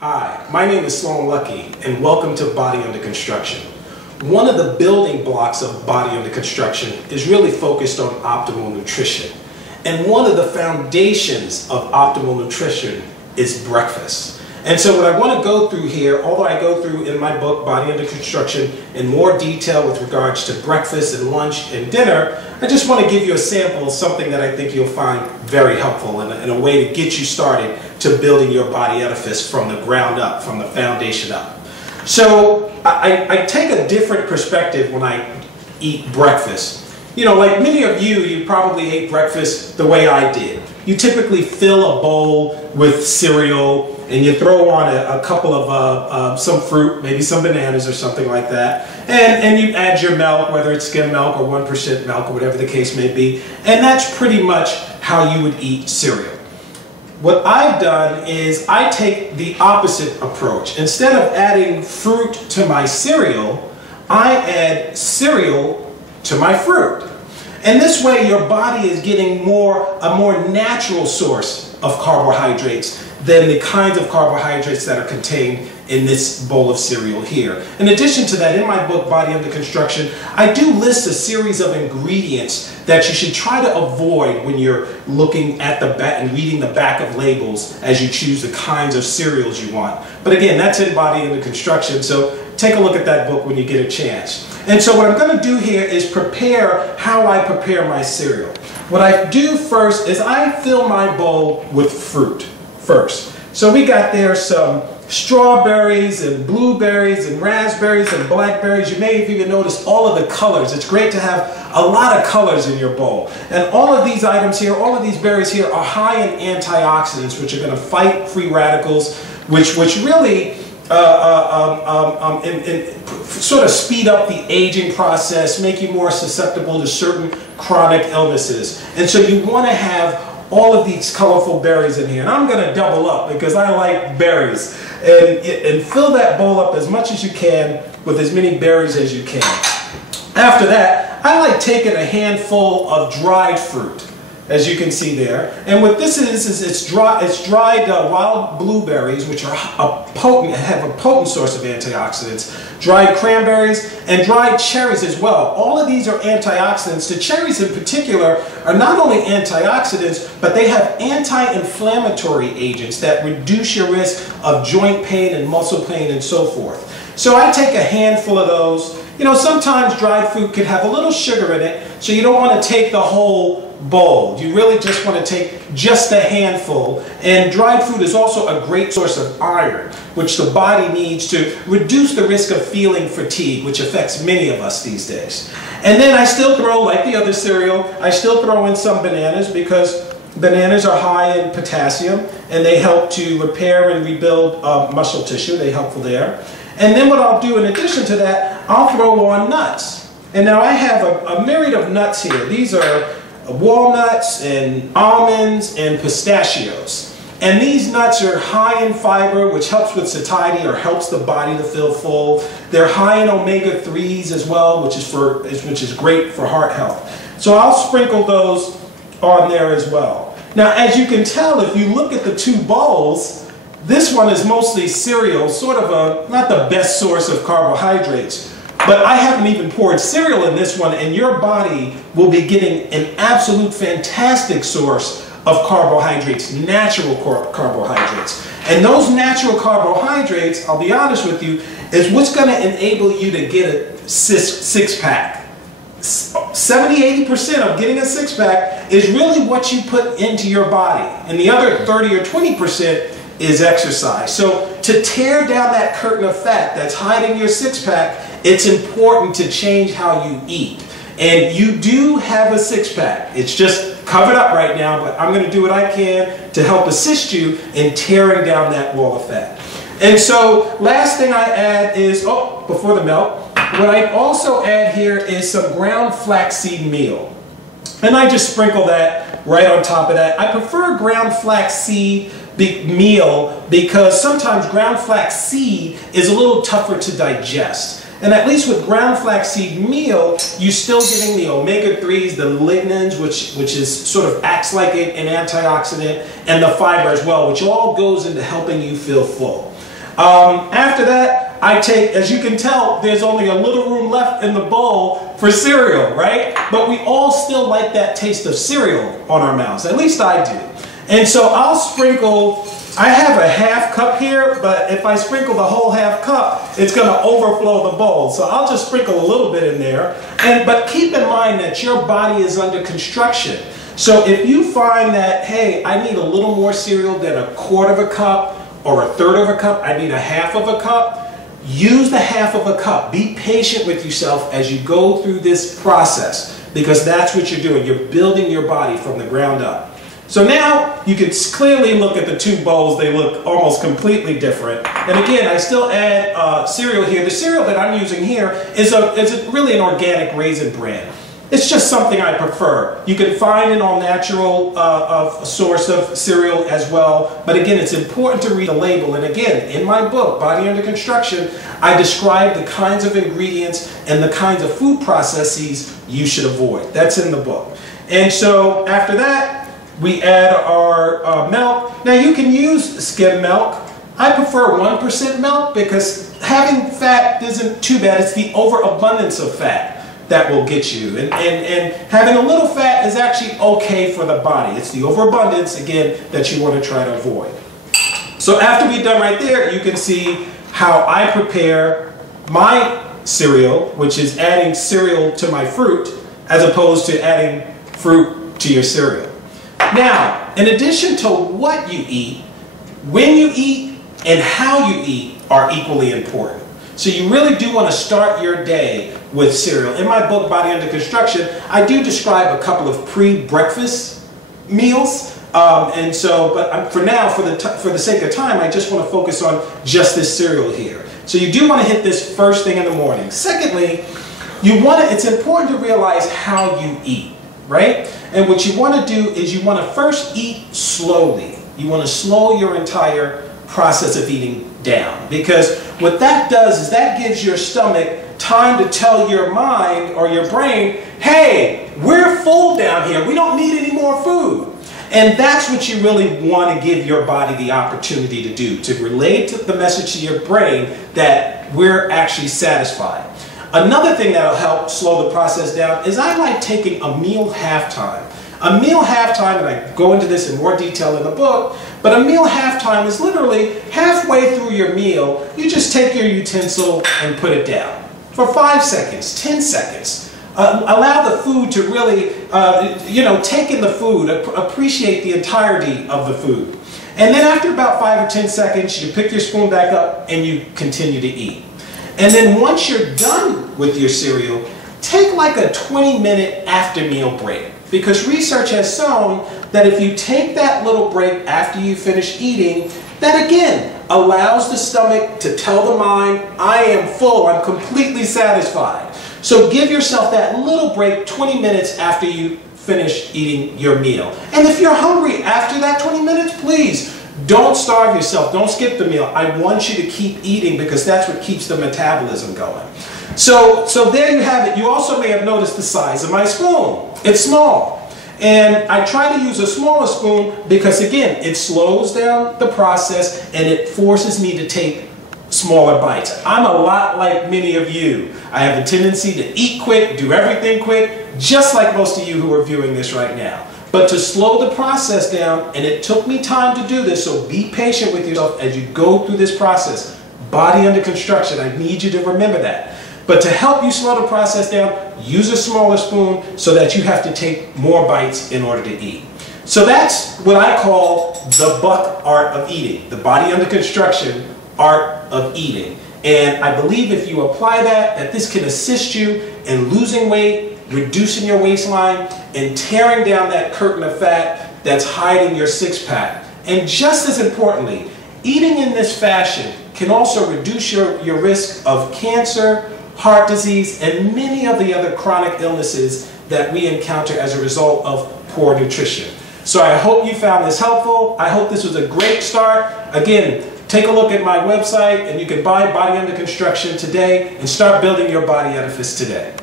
Hi, my name is Sloan Lucky, and welcome to Body Under Construction. One of the building blocks of Body Under Construction is really focused on optimal nutrition. And one of the foundations of optimal nutrition is breakfast. And so what I want to go through here, although I go through in my book, Body Under Construction, in more detail with regards to breakfast and lunch and dinner, I just want to give you a sample of something that I think you'll find very helpful and a way to get you started to building your body edifice from the ground up, from the foundation up. So I take a different perspective when I eat breakfast. You know, like many of you, you probably ate breakfast the way I did. You typically fill a bowl with cereal and you throw on a couple of some fruit, maybe some bananas or something like that, and you add your milk, whether it's skim milk or 1% milk or whatever the case may be, and that's pretty much how you would eat cereal. What I've done is I take the opposite approach. Instead of adding fruit to my cereal, I add cereal to my fruit. And this way your body is getting a more natural source of carbohydrates than the kinds of carbohydrates that are contained in this bowl of cereal here. In addition to that, in my book, Body Under Construction, I do list a series of ingredients that you should try to avoid when you're looking at the back and reading the back of labels as you choose the kinds of cereals you want. But again, that's in Body Under Construction, so take a look at that book when you get a chance. And so what I'm going to do here is prepare how I prepare my cereal. What I do first is I fill my bowl with fruit first. So we got there some strawberries and blueberries and raspberries and blackberries. You may have even noticed all of the colors. It's great to have a lot of colors in your bowl. And all of these items here, all of these berries here are high in antioxidants, which are going to fight free radicals, which really sort of speed up the aging process, make you more susceptible to certain chronic illnesses. And so you want to have all of these colorful berries in here. And I'm going to double up because I like berries. And fill that bowl up as much as you can with as many berries as you can. After that, I like taking a handful of dried fruit, as you can see there. And what this is it's dried wild blueberries, which are have a potent source of antioxidants, dried cranberries, and dried cherries as well. All of these are antioxidants. The cherries in particular are not only antioxidants, but they have anti-inflammatory agents that reduce your risk of joint pain and muscle pain and so forth. So I take a handful of those. You know, sometimes dried fruit can have a little sugar in it, so you don't want to take the whole bowl. You really just want to take just a handful. And dried fruit is also a great source of iron, which the body needs to reduce the risk of feeling fatigue, which affects many of us these days. And then I still throw, like the other cereal, I still throw in some bananas because bananas are high in potassium and they help to repair and rebuild muscle tissue. They're helpful there. And then what I'll do in addition to that, I'll throw on nuts. And now I have a myriad of nuts here. These are walnuts and almonds and pistachios. And these nuts are high in fiber, which helps with satiety or helps the body to feel full. They're high in omega-3s as well, which is great for heart health. So I'll sprinkle those on there as well. Now, as you can tell, if you look at the two bowls, this one is mostly cereal, sort of not the best source of carbohydrates. But I haven't even poured cereal in this one, and your body will be getting an absolute fantastic source of carbohydrates, natural carbohydrates. And those natural carbohydrates, I'll be honest with you, is what's going to enable you to get a six-pack. 70–80% of getting a six-pack is really what you put into your body. And the other 30 or 20% is exercise. So to tear down that curtain of fat that's hiding your six-pack, it's important to change how you eat. And you do have a six-pack. It's just covered up right now, but I'm going to do what I can to help assist you in tearing down that wall of fat. And so last thing I add is, before the milk, what I also add here is some ground flaxseed meal. And I just sprinkle that right on top of that. I prefer ground flaxseed meal because sometimes ground flaxseed is a little tougher to digest. And at least with ground flaxseed meal, you're still getting the omega-3s, the lignans, which is sort of acts like an antioxidant, and the fiber as well, which all goes into helping you feel full. After that, I take, as you can tell, there's only a little room left in the bowl for cereal, right? But we all still like that taste of cereal on our mouths, at least I do. And so I'll sprinkle, I have a half cup here, but if I sprinkle the whole half cup, it's going to overflow the bowl. So I'll just sprinkle a little bit in there. But keep in mind that your body is under construction. So if you find that, hey, I need a little more cereal than a quarter of a cup or a third of a cup, I need a half of a cup, use the half of a cup. Be patient with yourself as you go through this process, because that's what you're doing. You're building your body from the ground up. So now you can clearly look at the two bowls. They look almost completely different. And again, I still add cereal here. The cereal that I'm using here is really an organic raisin bran. It's just something I prefer. You can find an all-natural source of cereal as well. But again, it's important to read the label. And again, in my book, Body Under Construction, I describe the kinds of ingredients and the kinds of food processes you should avoid. That's in the book. And so after that, we add our milk. Now you can use skim milk. I prefer 1% milk because having fat isn't too bad. It's the overabundance of fat that will get you. And having a little fat is actually okay for the body. It's the overabundance, again, that you want to try to avoid. So after we're done right there, you can see how I prepare my cereal, which is adding cereal to my fruit, as opposed to adding fruit to your cereal. Now, in addition to what you eat, when you eat and how you eat are equally important. So you really do want to start your day with cereal. In my book, Body Under Construction, I do describe a couple of pre-breakfast meals. But for now, for the sake of time, I just want to focus on just this cereal here. So you do want to hit this first thing in the morning. Secondly, it's important to realize how you eat, right? And what you want to do is you want to first eat slowly. You want to slow your entire process of eating down, because what that does is that gives your stomach time to tell your mind or your brain, hey, we're full down here. We don't need any more food. And that's what you really want to give your body the opportunity to do, to relay the message to your brain that we're actually satisfied. Another thing that will help slow the process down is I like taking a meal halftime. A meal halftime, and I go into this in more detail in the book, but a meal halftime is literally halfway through your meal, you just take your utensil and put it down for 5 seconds, 10 seconds. Allow the food to really, take in the food, appreciate the entirety of the food. And then after about 5 or 10 seconds, you pick your spoon back up and you continue to eat. And then once you're done with your cereal, take like a 20-minute after meal break. Because research has shown that if you take that little break after you finish eating, that again allows the stomach to tell the mind, I am full, I'm completely satisfied. So give yourself that little break 20 minutes after you finish eating your meal. And if you're hungry after that 20 minutes, please don't starve yourself. Don't skip the meal. I want you to keep eating because that's what keeps the metabolism going. So there you have it. You also may have noticed the size of my spoon. It's small. And I try to use a smaller spoon because, again, it slows down the process and it forces me to take smaller bites. I'm a lot like many of you. I have a tendency to eat quick, do everything quick, just like most of you who are viewing this right now. But to slow the process down, and it took me time to do this, so be patient with yourself as you go through this process. Body Under Construction, I need you to remember that. But to help you slow the process down, use a smaller spoon so that you have to take more bites in order to eat. So that's what I call the buck art of eating, the Body Under Construction art of eating. And I believe if you apply that this can assist you in losing weight, reducing your waistline, and tearing down that curtain of fat that's hiding your six-pack. And just as importantly, eating in this fashion can also reduce your risk of cancer, heart disease, and many of the other chronic illnesses that we encounter as a result of poor nutrition. So I hope you found this helpful. I hope this was a great start. Again, take a look at my website and you can buy Body Under Construction today and start building your body edifice today.